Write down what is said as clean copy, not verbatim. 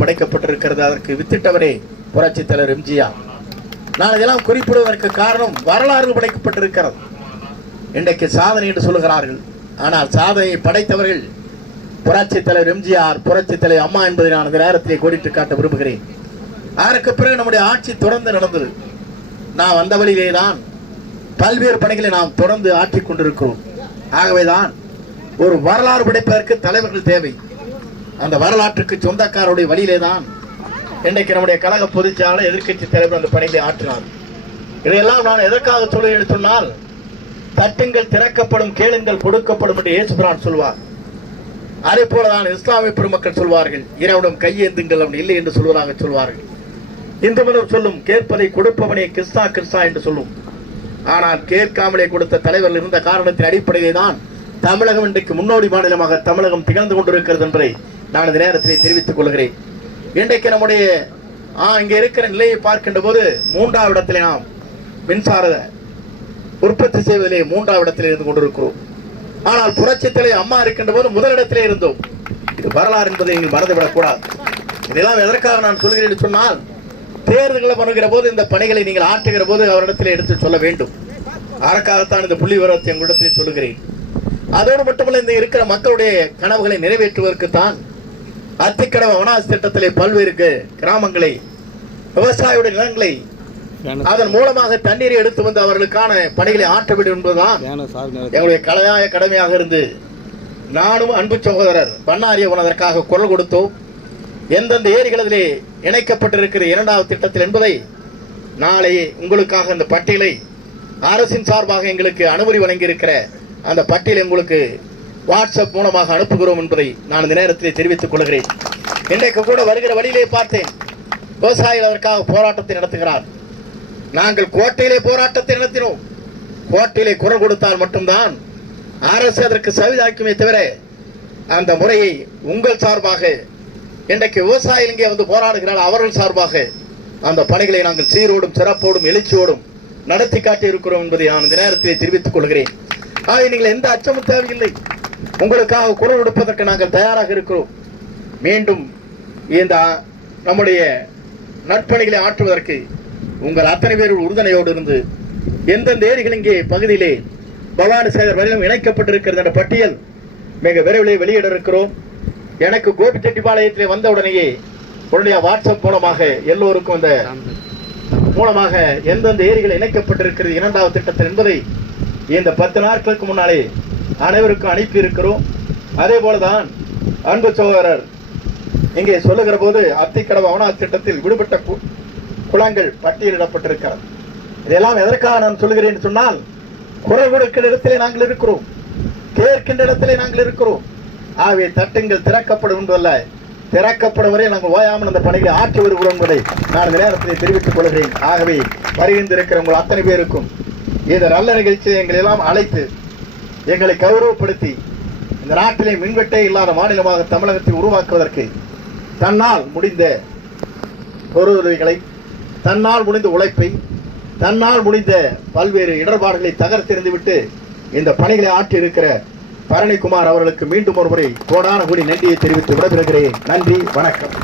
படைக்கப்பட்டிருக்கிறது. அதற்கு வித்திட்டவரே புரட்சி தலைவர் எம்ஜிஆர். நான் இதெல்லாம் குறிப்பிடுவதற்கு காரணம் வரலாறு படைக்கப்பட்டிருக்கிறது. இன்றைக்கு சாதனை என்று சொல்லுகிறார்கள். ஆனால் சாதனையை படைத்தவர்கள் புரட்சி தலைவர் எம்ஜிஆர், புரட்சி தலைவர் அம்மா என்பதை நான் இந்த நேரத்திலே கோடிட்டு காட்ட விரும்புகிறேன். அதற்கு பிறகு நம்முடைய ஆட்சி தொடர்ந்து நடந்தது. நான் வந்த வழியிலே தான் பல்வேறு பணிகளை நாம் தொடர்ந்து ஆற்றிக் கொண்டிருக்கிறோம். ஆகவேதான் ஒரு வரலாறு படைப்பதற்கு தலைவர்கள் தேவை. அந்த வரலாற்றுக்கு சொந்தக்காரருடைய வழியிலே தான் இன்றைக்கு நம்முடைய கழக பொதுச்செயலாளர், எதிர்க்கட்சி தலைவர் அந்த பணிகளை ஆற்றினார். இதையெல்லாம் நான் எதற்காக சொல்ல சொன்னால், தட்டுங்கள் திறக்கப்படும், கேளுங்கள் கொடுக்கப்படும் என்று இயேசுபிரான் சொல்வார். அதே போலதான் இஸ்லாமிய பெருமக்கள் சொல்வார்கள், இறைவனும் கையேந்துங்கள் அவன் இல்லை என்று சொல்வதாக சொல்வார்கள். இந்து மதம் சொல்லும், கேட்பதை கொடுப்பவனே கிறிஸ்தா கிறிஸ்தா என்று சொல்லும். ஆனால் கேட்காமலே கொடுத்த தலைவர்கள் இருந்த காரணத்தின் அடிப்படையிலே தான் தமிழகம் இன்றைக்கு முன்னோடி மாநிலமாக தமிழகம் திகழ்ந்து கொண்டிருக்கிறது என்பதை நான் இந்த நேரத்திலே தெரிவித்துக் கொள்கிறேன். இன்றைக்கு நம்முடைய இங்கே இருக்கிற நிலையை பார்க்கின்ற போது 3வது இடத்திலே நாம் மின்சார உற்பத்தி செய்வதிலே 3வது இடத்திலே இருந்து கொண்டிருக்கிறோம். ஆனால் புரட்சி தலைவர் அம்மா இருக்கின்ற போது முதலிடத்திலே இருந்தோம். இது வரலாறு என்பதை நீங்கள் மறந்துவிடக் கூடாது. இதெல்லாம் எதற்காக நான் சொல்கிறேன் சொன்னால், தேர்தல்களை பண்ணுகிற போது இந்த பணிகளை நீங்கள் ஆற்றுகிற போது அவரிடத்திலே எடுத்து சொல்ல வேண்டும். அதற்காகத்தான் இந்த புள்ளி விவரத்தை உங்களிடத்திலே சொல்லுகிறேன். அதோடு மட்டுமல்ல, இந்த இருக்கிற மக்களுடைய கனவுகளை நிறைவேற்றுவதற்குத்தான் அத்திக்கடவு அவனாசி திட்டத்திலே பல்வேறு கிராமங்களை, விவசாயியுடைய நிலங்களை அதன் மூலமாக தண்ணீரை எடுத்து வந்து அவர்களுக்கான பணிகளை ஆற்ற வேண்டும் என்பதுதான் எங்களுடைய கடமையாக இருந்து நானும் அன்பு சகோதரர் பண்ணாரியவன் அதற்காக குரல் கொடுத்தோம். எந்தெந்த ஏரிகளிலே இணைக்கப்பட்டிருக்கிற 2வது திட்டத்தில் என்பதை நாளை உங்களுக்காக அந்த பட்டியலை அரசின் சார்பாக எங்களுக்கு அனுமதி வழங்கியிருக்கிற அந்த பட்டியலை உங்களுக்கு வாட்ஸ்அப் மூலமாக அனுப்புகிறோம் என்பதை நான் இந்த நேரத்திலே தெரிவித்துக் கொள்கிறேன். இன்றைக்கு கூட வருகிற வழியிலே பார்த்தேன், விவசாயிகள் அதற்காக போராட்டத்தை நடத்துகிறார். நாங்கள் கோட்டையிலே போராட்டத்தை நடத்தினோம். கோட்டையிலே குரல் கொடுத்தால் மட்டும்தான் அரசு அதற்கு சவிதாக்குமே தவிர அந்த முறையை உங்கள் சார்பாக இன்றைக்கு விவசாயிகள் இங்கே வந்து போராடுகிறார்கள், அவர்கள் சார்பாக அந்த பணிகளை நாங்கள் சீரோடும் சிறப்போடும் எழுச்சியோடும் நடத்தி காட்டி இருக்கிறோம் என்பதை நான் இந்த நேரத்திலே தெரிவித்துக் கொள்கிறேன். ஆக நீங்கள் எந்த அச்சமும் தேவையில்லை. உங்களுக்காக குரல் கொடுப்பதற்கு நாங்கள் தயாராக இருக்கிறோம். மீண்டும் இந்த நம்முடைய நற்பணிகளை ஆற்றுவதற்கு உங்கள் அத்தனை பேர் உறுதுணையோடு இருந்து எந்தெந்த ஏரிகள் இங்கே பகுதியிலே பவானி சேகர் வரையிலும் இணைக்கப்பட்டிருக்கிறது என்ற பட்டியல் மிக விரைவில் வெளியிட இருக்கிறோம். எனக்கு கோபிச்செட்டிப்பாளையத்திலே வந்த உடனேயே உடனே வாட்ஸ்அப் மூலமாக எல்லோருக்கும் அந்த மூலமாக எந்தெந்த ஏரிகள் இணைக்கப்பட்டிருக்கிறது 2வது திட்டத்தில் என்பதை இந்த 10 நாட்களுக்கு முன்னாலே அனைவருக்கும் அனுப்பி இருக்கிறோம். அதே போலதான் அன்பு சகோதரர் இங்கே சொல்லுகிற போது அத்திக்கடவு அவனாசி திட்டத்தில் விடுபட்ட குளங்கள் பட்டியலிடப்பட்டிருக்கிறது. இதெல்லாம் எதற்காக நான் சொல்லுகிறேன் சொன்னால், குரல் கொடுக்கிற இடத்திலே நாங்கள் இருக்கிறோம், கேட்கின்ற இடத்திலே நாங்கள் இருக்கிறோம். ஆகவே தட்டுங்கள் திறக்கப்படும் என்பதல்ல, திறக்கப்படும் வரை நாங்கள் ஓயாமல் அந்த பணிகளை ஆற்றி வருகிறோம் என்பதை நான் இந்த நேரத்தில் தெரிவித்துக் கொள்கிறேன். ஆகவே வருகின்றிருக்கிற உங்கள் அத்தனை பேருக்கும் இந்த நல்ல நிகழ்ச்சியை எங்களை எல்லாம் அழைத்து எங்களை கௌரவப்படுத்தி இந்த நாட்டிலே மின்வெட்டே இல்லாத மாநிலமாக தமிழகத்தை உருவாக்குவதற்கு தன்னால் முடிந்த பொருளுதவிகளை, தன்னால் முடிந்த உழைப்பை, தன்னால் முடிந்த பல்வேறு இடர்பாடுகளை தகர்த்தெறிந்துவிட்டு இந்த பணிகளை ஆற்றி இருக்கிற பரணிக்குமார் அவர்களுக்கு மீண்டும் ஒருமுறை கோடான கோடி நன்றியை தெரிவித்து விடைபெறுகிறேன். நன்றி, வணக்கம்.